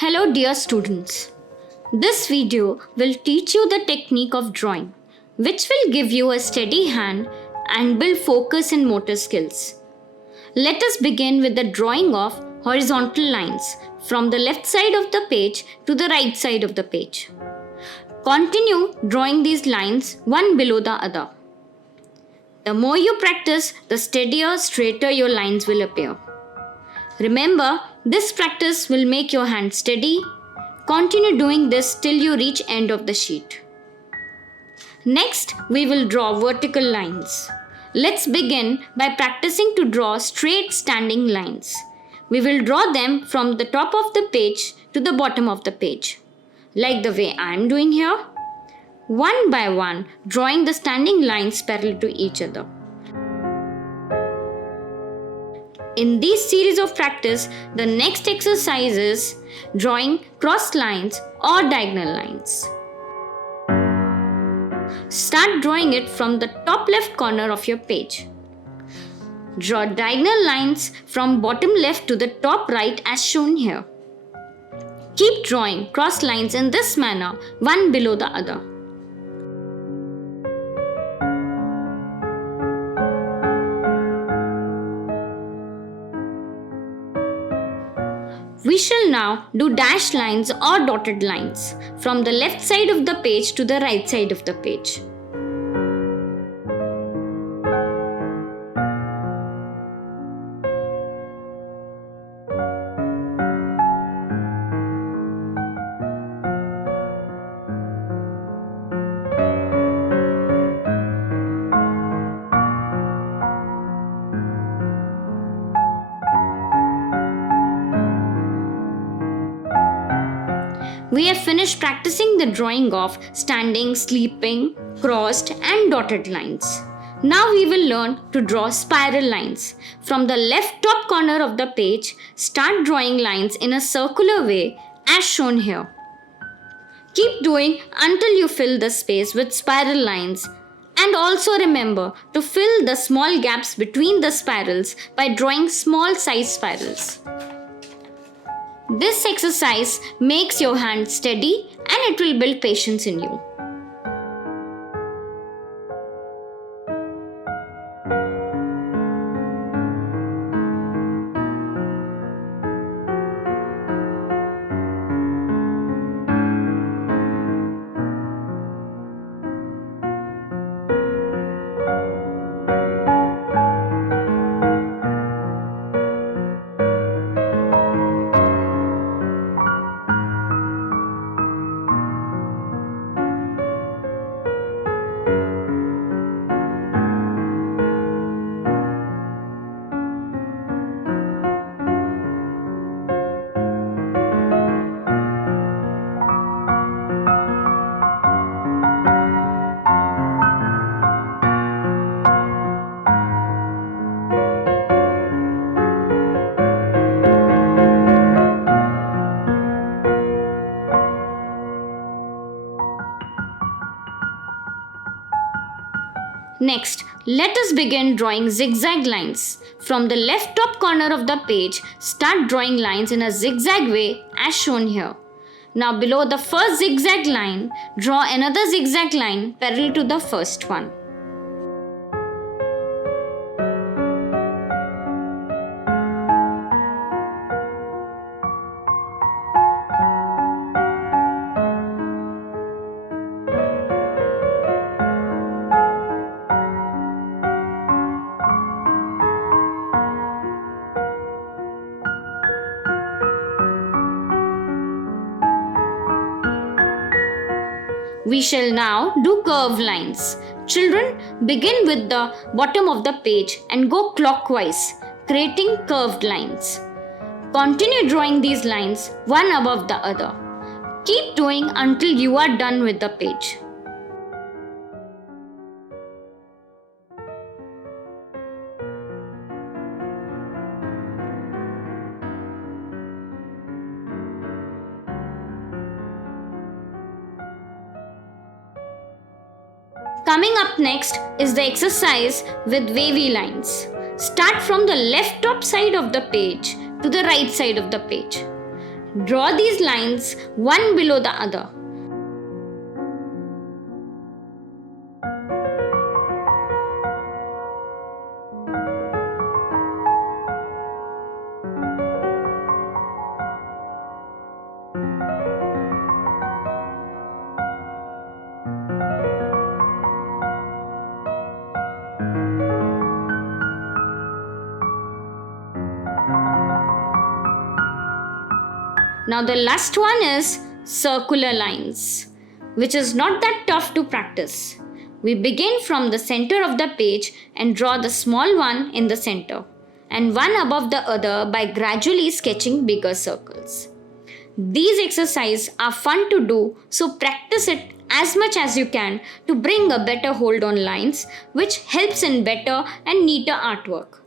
Hello dear students. This video will teach you the technique of drawing, which will give you a steady hand and build focus and motor skills. Let us begin with the drawing of horizontal lines from the left side of the page to the right side of the page. Continue drawing these lines one below the other. The more you practice, the steadier, straighter your lines will appear. Remember, this practice will make your hand steady. Continue doing this till you reach end of the sheet. Next, we will draw vertical lines. Let's begin by practicing to draw straight standing lines. We will draw them from the top of the page to the bottom of the page, like the way I am doing here. One by one, drawing the standing lines parallel to each other. In this series of practice, the next exercise is drawing cross lines or diagonal lines. Start drawing it from the top left corner of your page. Draw diagonal lines from bottom left to the top right as shown here. Keep drawing cross lines in this manner, one below the other. We shall now do dashed lines or dotted lines from the left side of the page to the right side of the page. We have finished practicing the drawing of standing, sleeping, crossed and dotted lines. Now we will learn to draw spiral lines. From the left top corner of the page, start drawing lines in a circular way as shown here. Keep doing until you fill the space with spiral lines, and also remember to fill the small gaps between the spirals by drawing small size spirals. This exercise makes your hand steady and it will build patience in you. Next, let us begin drawing zigzag lines. From the left top corner of the page, start drawing lines in a zigzag way as shown here. Now below the first zigzag line, draw another zigzag line parallel to the first one. We shall now do curved lines. Children, begin with the bottom of the page and go clockwise, creating curved lines. Continue drawing these lines one above the other. Keep doing until you are done with the page. Coming up next is the exercise with wavy lines. Start from the left top side of the page to the right side of the page. Draw these lines one below the other. Now the last one is circular lines, which is not that tough to practice. We begin from the center of the page and draw the small one in the center and one above the other by gradually sketching bigger circles. These exercises are fun to do, so practice it as much as you can to bring a better hold on lines, which helps in better and neater artwork.